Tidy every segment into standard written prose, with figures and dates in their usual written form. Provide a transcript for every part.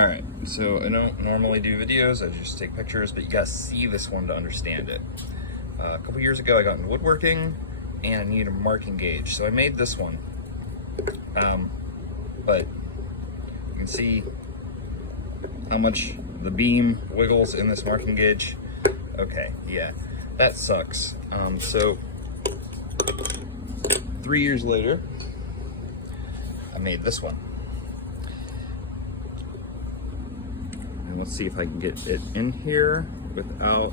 Alright, so I don't normally do videos, I just take pictures, but you gotta see this one to understand it. A couple years ago I got into woodworking and I needed a marking gauge, so I made this one. But you can see how much the beam wiggles in this marking gauge. Okay, yeah, that sucks. So 3 years later, I made this one. And let's see if I can get it in here without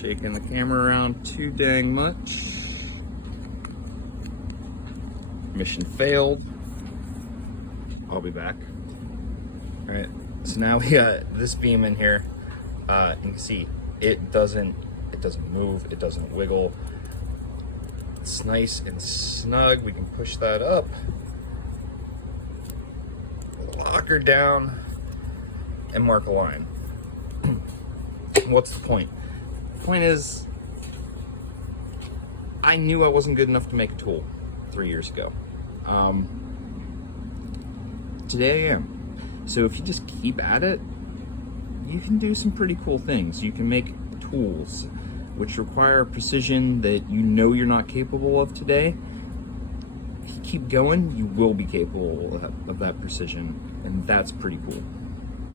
shaking the camera around too dang much. Mission failed. I'll be back. All right, so now we got this beam in here. You can see it doesn't move, it doesn't wiggle. It's nice and snug. We can push that up, lock her down, and mark a line. What's the point? The point is, I knew I wasn't good enough to make a tool 3 years ago. Today I am. So if you just keep at it, you can do some pretty cool things. You can make tools which require precision that you know you're not capable of today. If you keep going, you will be capable of that precision, and that's pretty cool.